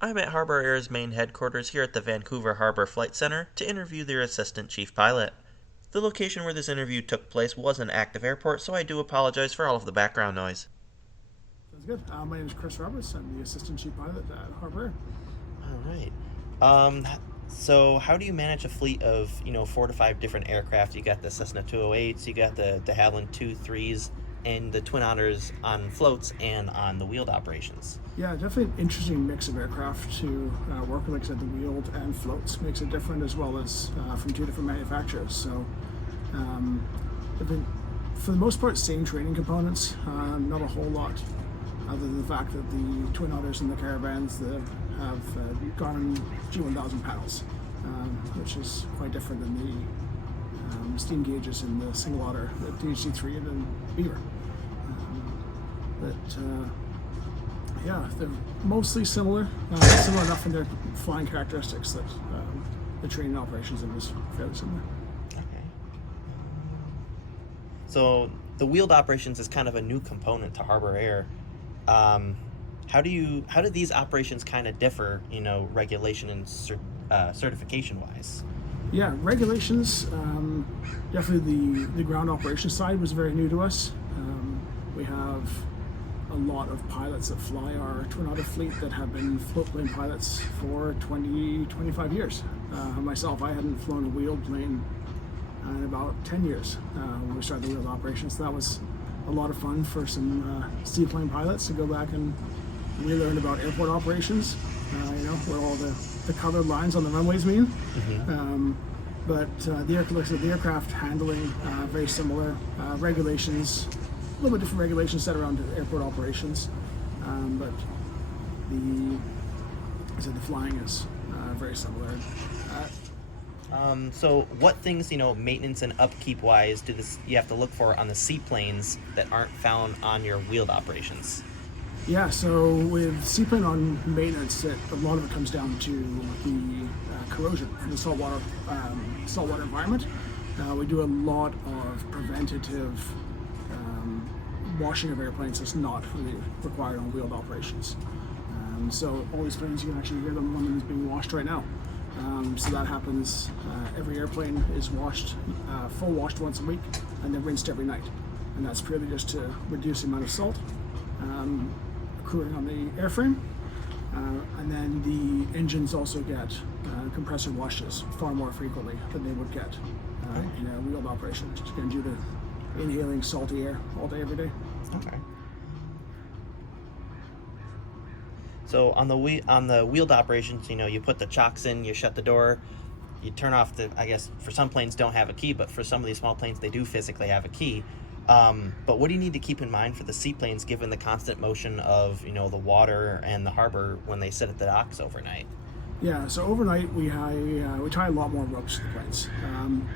I'm at Harbour Air's main headquarters here at the Vancouver Harbour Flight Center to interview their assistant chief pilot. The location where this interview took place was an active airport, so I do apologize for all of the background noise. Sounds good. My name is Chirs Roberts. I'm the assistant chief pilot at Harbour Air. All right. Um, so how do you manage a fleet of 4 to 5 different aircraft? You got the Cessna 208s, you got the de Havilland 23s, and the Twin Otters on floats and on the wheeled operations. Yeah, definitely an interesting mix of aircraft to work with. Like I said, the wheeled and floats makes it different, as well as from two different manufacturers. So, for the most part, same training components. Not a whole lot, other than the fact that the Twin Otters and the Caravans that have gone G1000 panels, which is quite different than the steam gauges in the single otter, the DHC3 and then Beaver. Yeah, they're mostly similar enough in their flying characteristics that the training operations of is fairly similar. Okay. So the wheeled operations is kind of a new component to Harbour Air. How do these operations kind of differ, regulation and certification wise? Yeah, regulations. Definitely the ground operations side was very new to us. We have a lot of pilots that fly our Twin Otter fleet that have been floatplane pilots for 25 years. Myself, I hadn't flown a wheeled plane in about 10 years when we started the wheeled operations. So that was a lot of fun for some seaplane pilots to go back and relearn about airport operations, where all the colored lines on the runways mean. Mm-hmm. But the aircraft handling, very similar. Regulations, a little bit different regulations set around airport operations, but the flying is very similar. So what things, maintenance and upkeep wise you have to look for on the seaplanes that aren't found on your wheeled operations? Yeah, so with seaplane on maintenance, a lot of it comes down to the corrosion in the saltwater environment. We do a lot of preventative washing of airplanes that's not really required on wheeled operations. So all these planes, you can actually hear them. One of them is being washed right now. So that happens. Every airplane is washed, full washed once a week, and then rinsed every night. And that's purely just to reduce the amount of salt accruing on the airframe. And then the engines also get compressor washes far more frequently than they would get in a wheeled operation, just again due to inhaling salty air all day, every day. Okay. So on the wheeled operations, you put the chocks in, you shut the door, you turn off I guess for some planes don't have a key, but for some of these small planes they do physically have a key. But what do you need to keep in mind for the seaplanes given the constant motion of, the water and the harbor when they sit at the docks overnight? Yeah, so overnight we tie a lot more ropes to the planes.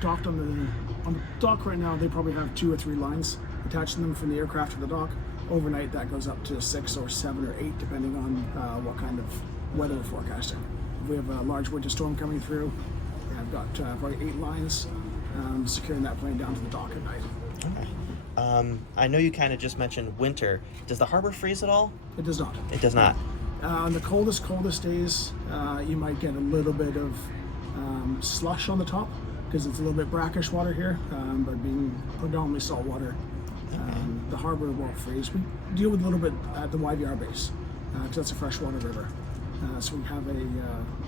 Docked on the dock right now, they probably have 2 or 3 lines attaching them from the aircraft to the dock. Overnight that goes up to 6 or 7 or 8 depending on what kind of weather we're forecasting. If we have a large winter storm coming through, I've got probably 8 lines securing that plane down to the dock at night. Okay. I know you kind of just mentioned winter. Does the harbor freeze at all? It does not. It does not. On the coldest days, you might get a little bit of slush on the top because it's a little bit brackish water here, but being predominantly salt water, the harbor won't freeze. We deal with a little bit at the YVR base because that's a freshwater river. So we have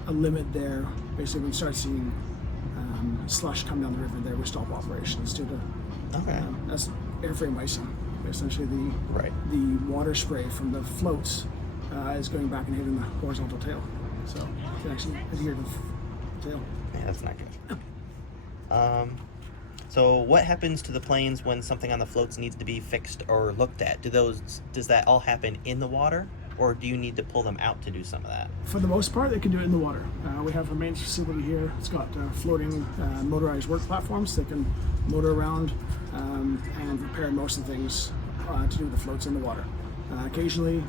a limit there. Basically, when we start seeing slush come down the river there, we stop operations due to that's airframe icing. Essentially, the water spray from the floats is going back and hitting the horizontal tail. So you can actually adhere to the tail. Yeah, that's not good. So what happens to the planes when something on the floats needs to be fixed or looked at? Does that all happen in the water, or do you need to pull them out to do some of that? For the most part, they can do it in the water. We have a maintenance facility here. It's got floating motorized work platforms. They can motor around and repair most of the things to do with the floats in the water. Occasionally,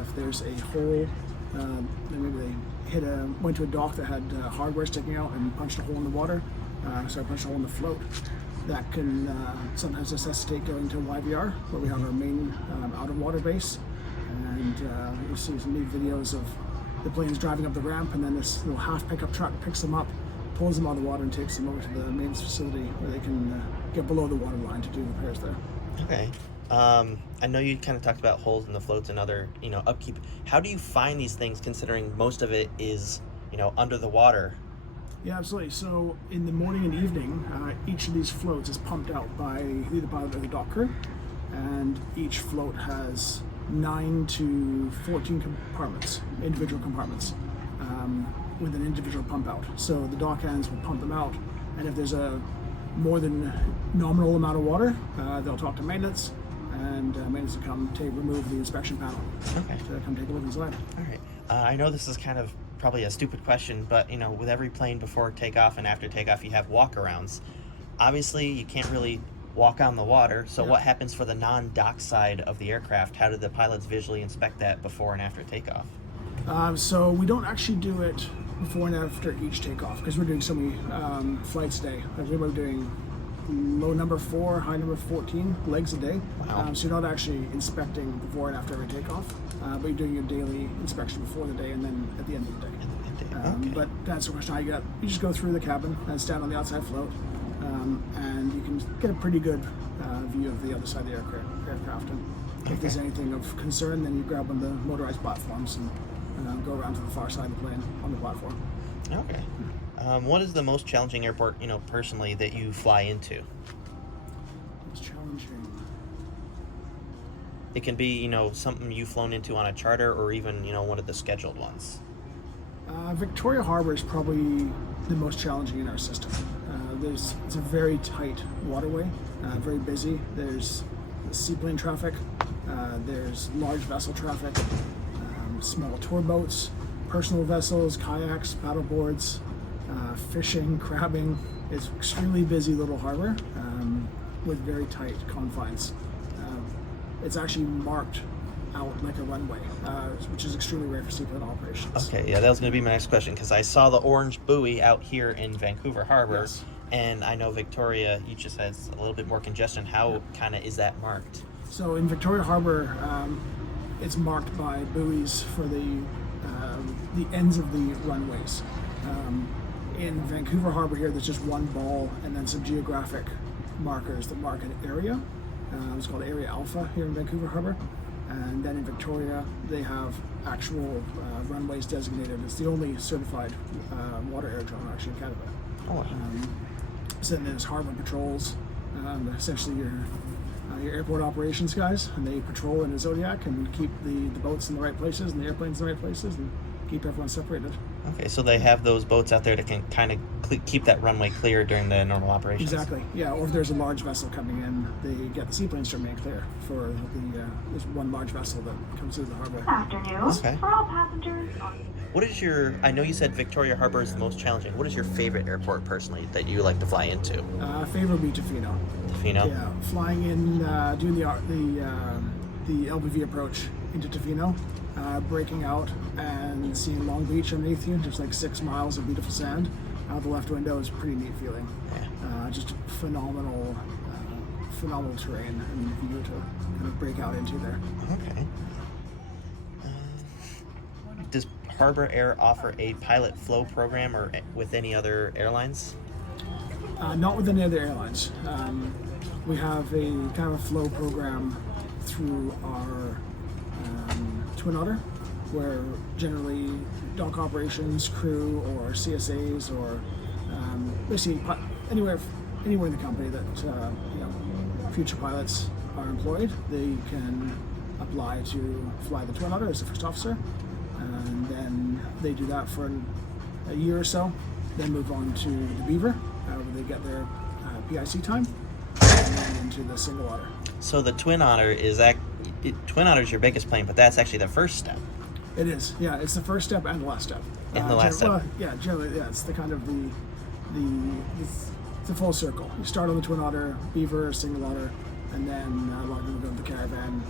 if there's a hole, then maybe they went to a dock that had hardware sticking out and punched a hole in the water. So I punched a hole in the float. That can sometimes necessitate going to YVR, where we have our main out-of-water base. And you see some neat videos of the plane's driving up the ramp, and then this little half pickup truck picks them up, pulls them out of the water, and takes them over to the maintenance facility where they can get below the water line to do repairs there. Okay. I know you kind of talked about holes in the floats and other, upkeep. How do you find these things, considering most of it is, under the water? Yeah, absolutely. So in the morning and evening, each of these floats is pumped out by either the pilot or the dock crew, and each float has 9 to 14 compartments, individual compartments, with an individual pump out. So the dock hands will pump them out, and if there's a more than nominal amount of water, they'll talk to maintenance, and maintenance will come remove the inspection panel. Okay. So they'll come take a look inside. All right. I know this is kind of probably a stupid question, but with every plane before takeoff and after takeoff, you have walk-arounds. Obviously, you can't really walk on the water, so Yeah. what happens for the non-dock side of the aircraft? How do the pilots visually inspect that before and after takeoff? So we don't actually do it before and after each takeoff, because we're doing so many flights a day. Like we're doing low number 4, high number 14 legs a day. Wow. So you're not actually inspecting before and after every takeoff, but you're doing your daily inspection before the day and then at the end of the day. Okay. But that's the question I get. You just go through the cabin and stand on the outside float, and you can get a pretty good view of the other side of the aircraft. And if there's anything of concern, then you grab one of the motorized platforms and go around to the far side of the plane on the platform. Okay. What is the most challenging airport, personally, that you fly into? It's challenging. It can be, something you've flown into on a charter, or even, one of the scheduled ones. Victoria Harbour is probably the most challenging in our system. It's a very tight waterway, very busy. There's seaplane traffic, there's large vessel traffic, small tour boats, personal vessels, kayaks, paddle boards, fishing, crabbing. It's extremely busy little harbor with very tight confines. It's actually marked out like a runway, which is extremely rare for seaplane operations. Okay, yeah, that was going to be my next question, because I saw the orange buoy out here in Vancouver Harbour, Yes. and I know Victoria, you just has a little bit more congestion. How kind of is that marked? So in Victoria Harbour, it's marked by buoys for the ends of the runways. In Vancouver Harbour here, there's just one ball and then some geographic markers that mark an area. It's called Area Alpha here in Vancouver Harbour. And then in Victoria, they have actual runways designated. It's the only certified water aerodrome actually in Canada. Oh, wow. So then there's harbour patrols, essentially your airport operations guys, and they patrol in a Zodiac and keep the boats in the right places and the airplanes in the right places and keep everyone separated. Okay, so they have those boats out there that can kind of keep that runway clear during the normal operations. Exactly. Yeah. Or if there's a large vessel coming in, they get the seaplanes to remain clear for there's one large vessel that comes through the harbor. Afternoon. Okay. For all passengers. What is I know you said Victoria Harbour is the most challenging. What is your favorite airport personally that you like to fly into? Favorite would be Tofino. Tofino? Yeah. Flying in, doing the LBV approach into Tofino, breaking out and seeing Long Beach underneath you, just like 6 miles of beautiful sand out the left window is a pretty neat feeling. Yeah. Just phenomenal terrain and view to kind of break out into there. Okay. Does Harbour Air offer a pilot flow program or with any other airlines? Not with any other airlines. We have a kind of a flow program through our Twin Otter, where generally dock operations crew or CSAs or basically anywhere in the company that future pilots are employed, they can apply to fly the Twin Otter as the first officer, and then they do that for a year or so, then move on to the Beaver, where they get their PIC time, and then into the Single Otter. So the Twin Otter Twin Otter is your biggest plane, but that's actually the first step. It is, yeah. It's the first step and the last step. And the last step. Well, yeah, generally, yeah. It's the kind of it's the full circle. You start on the Twin Otter, Beaver, Single Otter, and then a lot of people go to the Caravan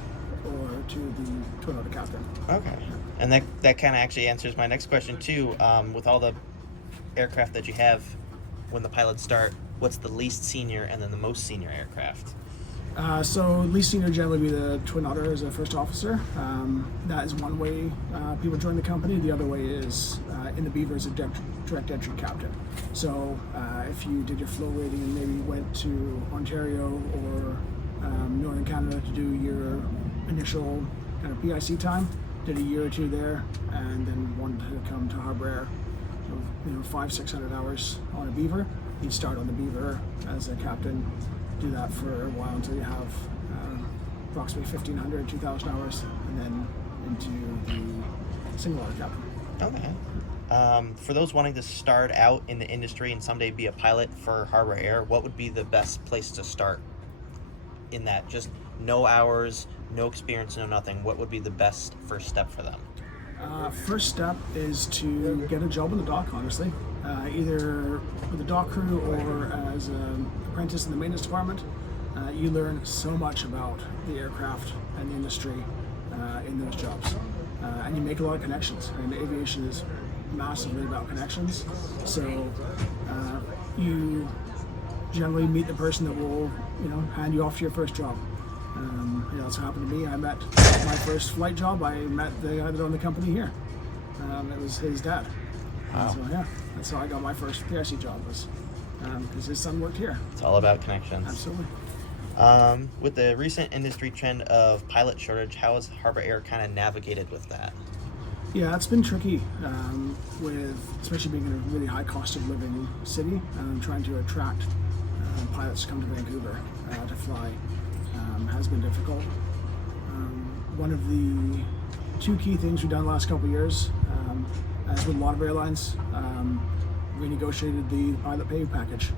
or to the Twin Otter Captain. Okay. And that kind of actually answers my next question too. With all the aircraft that you have, when the pilots start, what's the least senior and then the most senior aircraft? So least senior generally be the twin otter as a first officer. That is one way people join the company. The other way is in the Beaver as a direct entry captain. So if you did your flow rating and maybe went to Ontario or Northern Canada to do your initial kind of PIC time, did a year or two there, and then wanted to come to Harbour Air, 500-600 hours on a Beaver, you'd start on the Beaver as a captain, do that for a while until you have approximately 1,500, 2,000 hours, and then into the single otter captain. Okay. For those wanting to start out in the industry and someday be a pilot for Harbour Air, what would be the best place to start in that? Just no hours, no experience, no nothing. What would be the best first step for them? First step is to get a job in the dock, honestly. Either with the dock crew or as an apprentice in the maintenance department. You learn so much about the aircraft and the industry in those jobs. And you make a lot of connections. I mean, aviation is massively about connections. So you generally meet the person that will, hand you off to your first job. That's what happened to me. I met my first flight job. I met the guy that owned the company here. It was his dad. Wow. So yeah, that's how I got my first PIC job, was because his son worked here. It's all about connections. Absolutely. With the recent industry trend of pilot shortage, how has Harbour Air kind of navigated with that? Yeah, it's been tricky with especially being in a really high cost of living city. Trying to attract pilots to come to Vancouver to fly has been difficult. One of the two key things we've done the last couple of years, as with a lot of airlines, renegotiated the pilot pay package.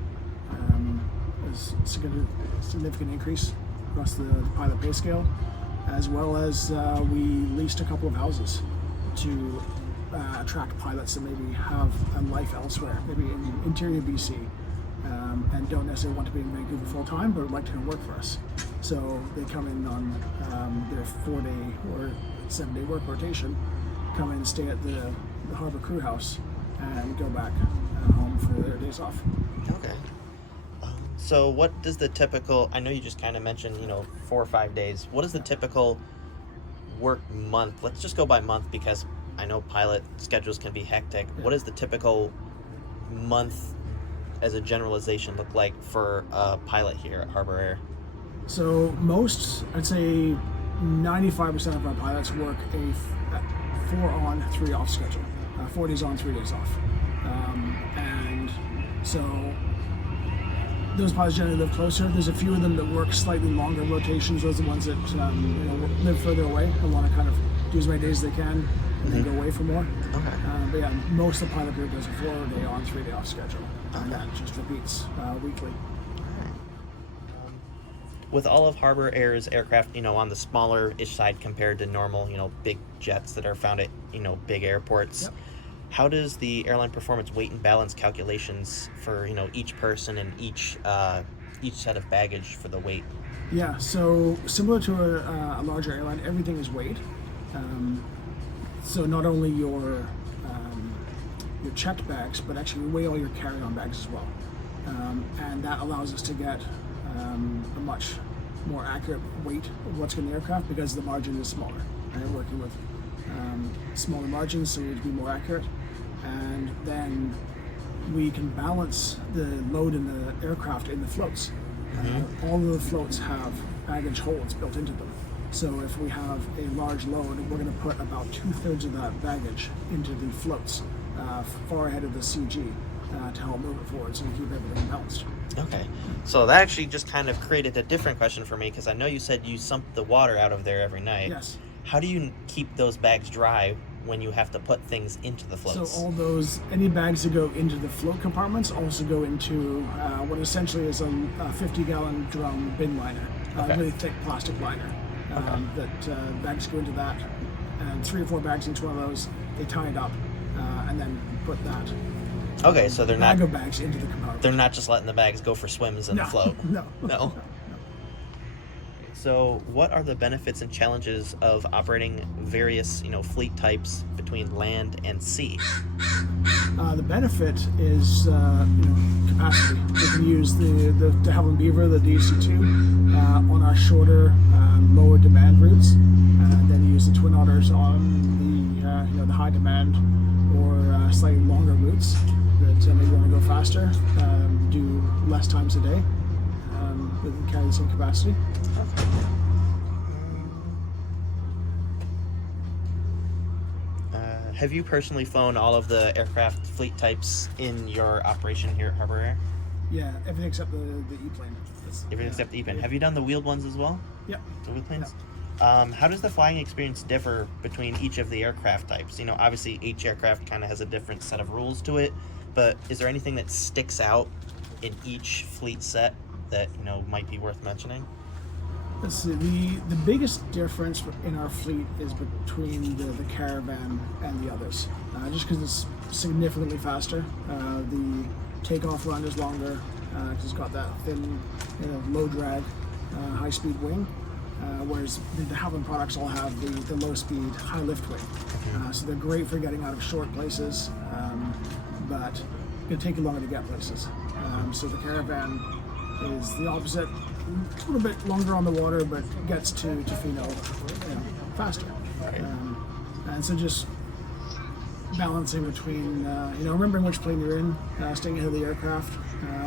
There's a significant increase across the pilot pay scale, as well as we leased a couple of houses to attract pilots that maybe have a life elsewhere, maybe in interior BC, and don't necessarily want to be in Vancouver full time, but would like to come work for us. So they come in on their 4-day or 7-day work rotation, come in and stay at the Harbour Crew House, and go back home for their days off. Okay. So what does the typical, I know you just kind of mentioned, 4 or 5 days. What is the typical work month? Let's just go by month because I know pilot schedules can be hectic. Yeah. What does the typical month as a generalization look like for a pilot here at Harbour Air? So most, I'd say 95% of our pilots work a 4 on, 3 off schedule. 4 days on, 3 days off. And so those pilots generally live closer. There's a few of them that work slightly longer rotations. Those are the ones that live further away and want to kind of do as many days as they can and then go away for more. Okay. But yeah, most of the pilot group does a 4-day on, 3-day off schedule. And that just repeats weekly. With all of Harbour Air's aircraft, on the smaller-ish side compared to normal, big jets that are found at, big airports, Yep. How does the airline performance weight and balance calculations for, each person and each set of baggage for the weight? Yeah, so similar to a larger airline, everything is weighed. So not only your checked bags, but actually we weigh all your carry-on bags as well. And that allows us to get a much more accurate weight of what's in the aircraft because the margin is smaller. And working with smaller margins, so we need to be more accurate. And then we can balance the load in the aircraft in the floats. All of the floats have baggage holds built into them. So if we have a large load, we're going to put about 2/3 of that baggage into the floats, far ahead of the CG, to help move it forward so we keep everything balanced. Okay. So that actually just kind of created a different question for me because I know you said you sump the water out of there every night. Yes. How do you keep those bags dry when you have to put things into the floats? So all any bags that go into the float compartments also go into what essentially is a 50-gallon drum bin liner, Okay. really thick plastic liner. That bags go into that, and 3 or 4 bags into one of those. They tie it up, and then put that. Okay, so they're not bag of bags into the compartment. they're not just letting the bags go for swims in the float. No. No. So, what are the benefits and challenges of operating various, fleet types between land and sea? The benefit is capacity. We can use the de Havilland Beaver, the DC2, on our shorter, lower demand routes, and then use the Twin Otters on the high demand or slightly longer routes that maybe want to go faster, do less times a day. We can carry the same capacity. Have you personally flown all of the aircraft fleet types in your operation here at Harbour Air? Yeah, everything except the E-plane. Everything except the E-plane. Have you done the wheeled ones as well? Yep. The wheeled planes? Yep. How does the flying experience differ between each of the aircraft types? Obviously each aircraft kind of has a different set of rules to it, but is there anything that sticks out in each fleet set that, might be worth mentioning? Let's see, the biggest difference in our fleet is between the Caravan and the others, just because it's significantly faster. The takeoff run is longer because it's got that thin, low drag, high speed wing, whereas the de Havilland products all have the low speed, high lift wing. So they're great for getting out of short places, but it's going to take you longer to get places. So the Caravan is the opposite. A little bit longer on the water, but gets to Fino faster. And so just balancing between, remembering which plane you're in, staying ahead of the aircraft.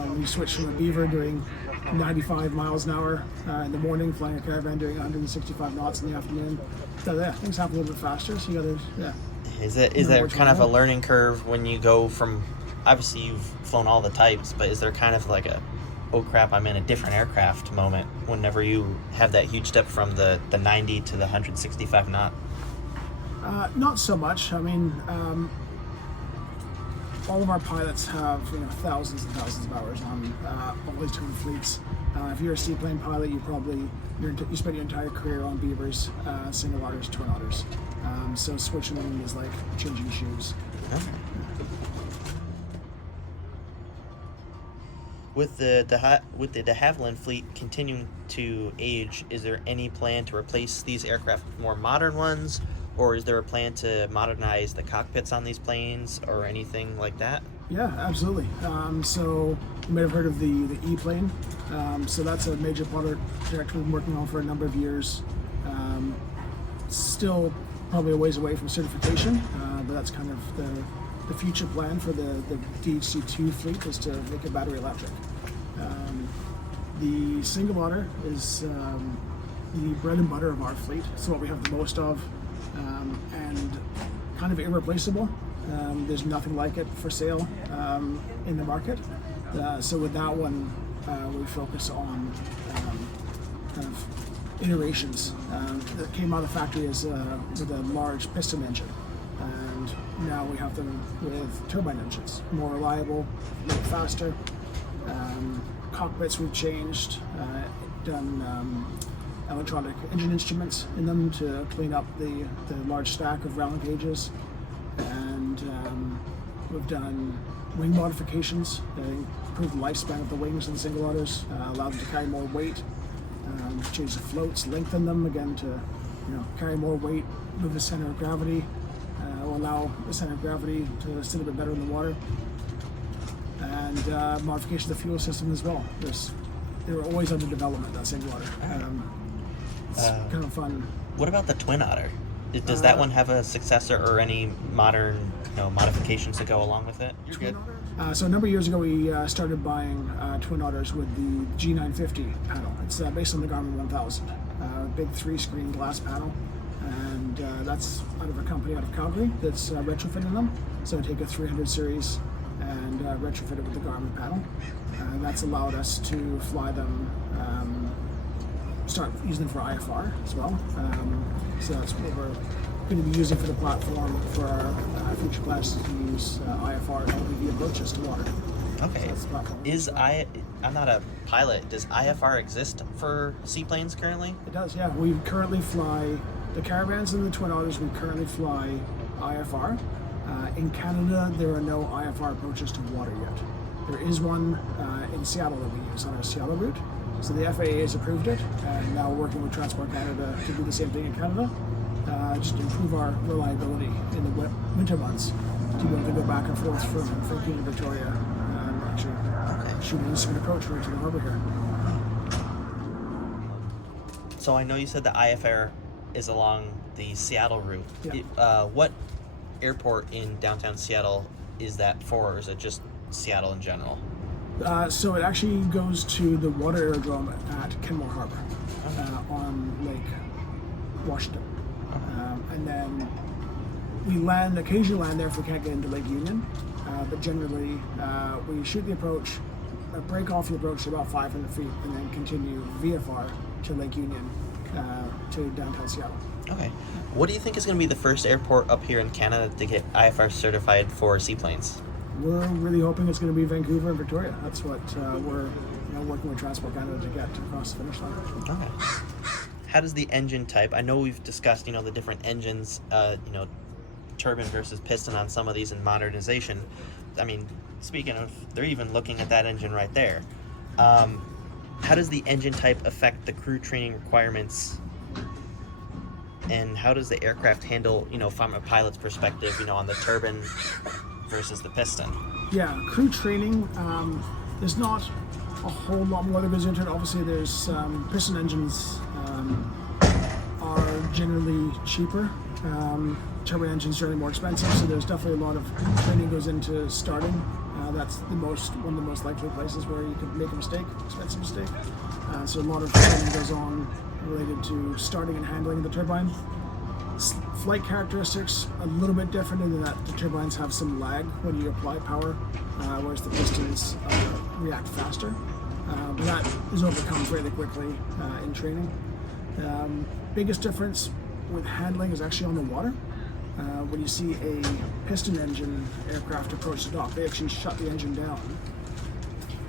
When you switch from a Beaver doing 95 miles an hour in the morning, flying a Caravan doing 165 knots in the afternoon. So things happen a little bit faster. So you gotta, Is there kind of a learning curve when you go from, obviously you've flown all the types, but is there kind of like a, oh crap, I'm in a different aircraft moment whenever you have that huge step from the 90 to the 165 knot? Not so much. I mean, all of our pilots have thousands and thousands of hours on all these different fleets. If you're a seaplane pilot, you spend your entire career on Beavers, Single Otters, Twin Otters. So switching them is like changing shoes. Okay. With the de Havilland fleet continuing to age, is there any plan to replace these aircraft with more modern ones, or is there a plan to modernize the cockpits on these planes or anything like that? Yeah, absolutely. So you may have heard of the E-plane. So that's a major project we've been working on for a number of years. Still probably a ways away from certification, but that's kind of the future plan for the DHC2 fleet is to make it battery electric. The Single Otter is the bread and butter of our fleet. It's what we have the most of, and kind of irreplaceable. There's nothing like it for sale in the market. So with that one, we focus on kind of iterations that came out of the factory with a large piston engine. And now we have them with turbine engines, more reliable, a little faster. Cockpits we've changed, done electronic engine instruments in them to clean up the large stack of round gauges, and we've done wing modifications that improve the lifespan of the wings in the Single Otters, allow them to carry more weight, change the floats, lengthen them again to carry more weight, move the center of gravity, will allow the center of gravity to sit a bit better in the water, and modification of the fuel system as well. They're always under development, that Single Otter. It's kind of fun. What about the Twin Otter? Does that one have a successor or any modern modifications to go along with it? You're good. So a number of years ago, we started buying Twin Otters with the G950 panel. It's based on the Garmin 1000, big 3-screen glass panel, and that's out of a company out of Calgary that's retrofitting them. So take a 300 series and retrofit it with the Garmin panel, and that's allowed us to fly them. Start using them for IFR as well. So that's what we're going to be using for the platform for our future plans to use IFR and LVV approaches to water. Okay. So I'm not a pilot. Does IFR exist for seaplanes currently? It does, yeah. We currently fly the Caravans and the Twin Otters. We currently fly IFR. In Canada, there are no IFR approaches to water yet. There is one in Seattle that we use on our Seattle route. So the FAA has approved it, and now we're working with Transport Canada to do the same thing in Canada, just to improve our reliability in the winter months, to be able to go back and forth from Vancouver, Victoria, and actually shoot an instrument approach right to the harbour here. So I know you said the IFR is along the Seattle route. Yeah. What airport in downtown Seattle is that for, or is it just Seattle in general? So it actually goes to the water aerodrome at Kenmore Harbour on Lake Washington. And then we occasionally land there if we can't get into Lake Union. But generally, we shoot the approach, break off the approach to about 500 feet, and then continue VFR to Lake Union to downtown Seattle. Okay. What do you think is going to be the first airport up here in Canada to get IFR certified for seaplanes? We're really hoping it's going to be Vancouver and Victoria. That's what we're working with Transport Canada to get across the finish line. Okay. How does the engine type? I know we've discussed, the different engines, turbine versus piston on some of these in modernization. I mean, speaking of, they're even looking at that engine right there. How does the engine type affect the crew training requirements? And how does the aircraft handle, from a pilot's perspective, on the turbine versus the piston? Yeah, crew training, there's not a whole lot more that goes into it. Obviously, there's piston engines are generally cheaper. Turbine engines are generally more expensive, so there's definitely a lot of training goes into starting. That's one of the most likely places where you could make a mistake, expensive mistake. So a lot of training goes on related to starting and handling the turbine. Flight characteristics a little bit different in that the turbines have some lag when you apply power, whereas the pistons react faster. But that is overcome fairly quickly in training. Biggest difference with handling is actually on the water. When you see a piston engine aircraft approach the dock, they actually shut the engine down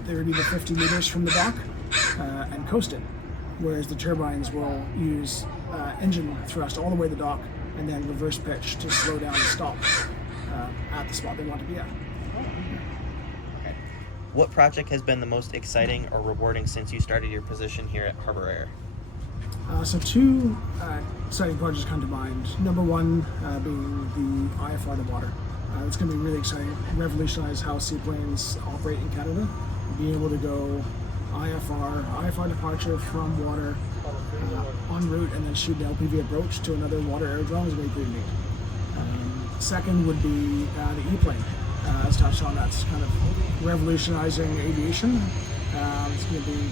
30 to 50 meters from the dock and coast it, whereas the turbines will use engine thrust all the way to the dock and then reverse pitch to slow down and stop at the spot they want to be at. Okay. What project has been the most exciting or rewarding since you started your position here at Harbour Air? So two exciting projects come to mind. Number one being the IFR to water. It's going to be really exciting, revolutionize how seaplanes operate in Canada. Being able to go IFR departure from water en route and then shoot an LPV approach to another water aerodrome is really pretty neat. Second would be the E-plane. As touched on, that's kind of revolutionizing aviation. It's going to be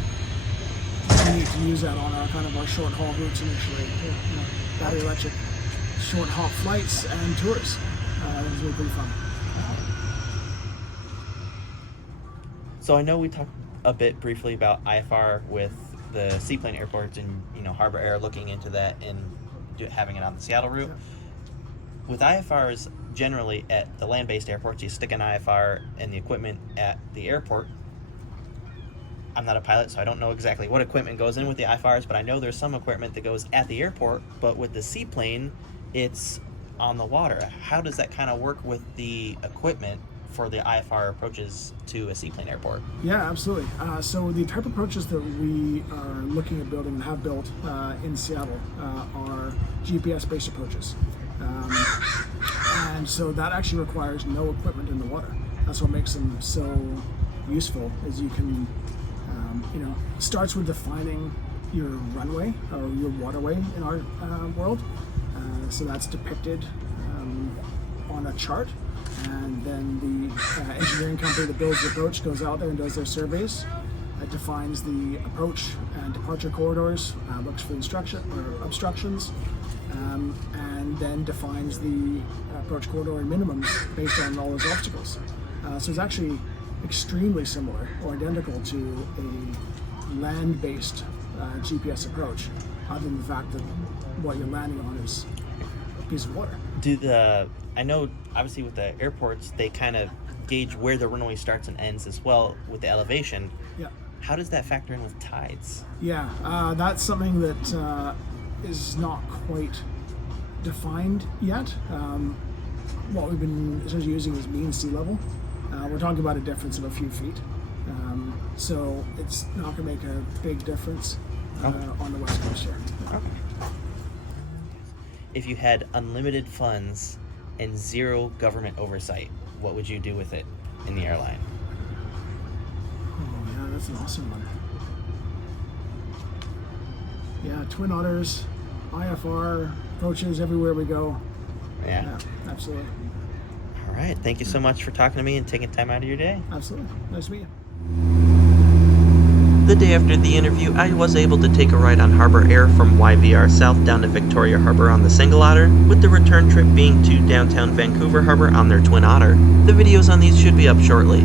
neat to use that on our short haul routes initially. Battery electric short haul flights and tours. It's really pretty fun. So I know we talked a bit briefly about IFR with the seaplane airports and Harbour Air looking into that and having it on the Seattle route. Yeah. With IFRs, generally at the land-based airports, you stick an IFR and the equipment at the airport. I'm not a pilot, so I don't know exactly what equipment goes in with the IFRs, but I know there's some equipment that goes at the airport, but with the seaplane, it's on the water. How does that kind of work with the equipment for the IFR approaches to a seaplane airport? Yeah, absolutely. So the type of approaches that we are looking at building and have built in Seattle are GPS-based approaches. And so that actually requires no equipment in the water. That's what makes them so useful, is you can starts with defining your runway or your waterway in our world. So that's depicted on a chart, and then the engineering company that builds the approach goes out there and does their surveys. It defines the approach and departure corridors, looks for obstructions, and then defines the approach corridor and minimums based on all those obstacles. So it's actually extremely similar or identical to a land-based GPS approach, other than the fact that what you're landing on is a piece of water. I know obviously with the airports, they kind of gauge where the runway starts and ends as well with the elevation. Yeah. How does that factor in with tides? Yeah, that's something that is not quite defined yet. What we've been essentially using is mean sea level. We're talking about a difference of a few feet. So it's not going to make a big difference on the West Coast here. If you had unlimited funds and zero government oversight, what would you do with it in the airline? Oh yeah, that's an awesome one. Yeah, Twin Otters, IFR, coaches everywhere we go. Yeah. Absolutely. All right. Thank you so much for talking to me and taking time out of your day. Absolutely. Nice to meet you. The day after the interview, I was able to take a ride on Harbour Air from YVR South down to Victoria Harbour on the Single Otter, with the return trip being to downtown Vancouver Harbour on their Twin Otter. The videos on these should be up shortly.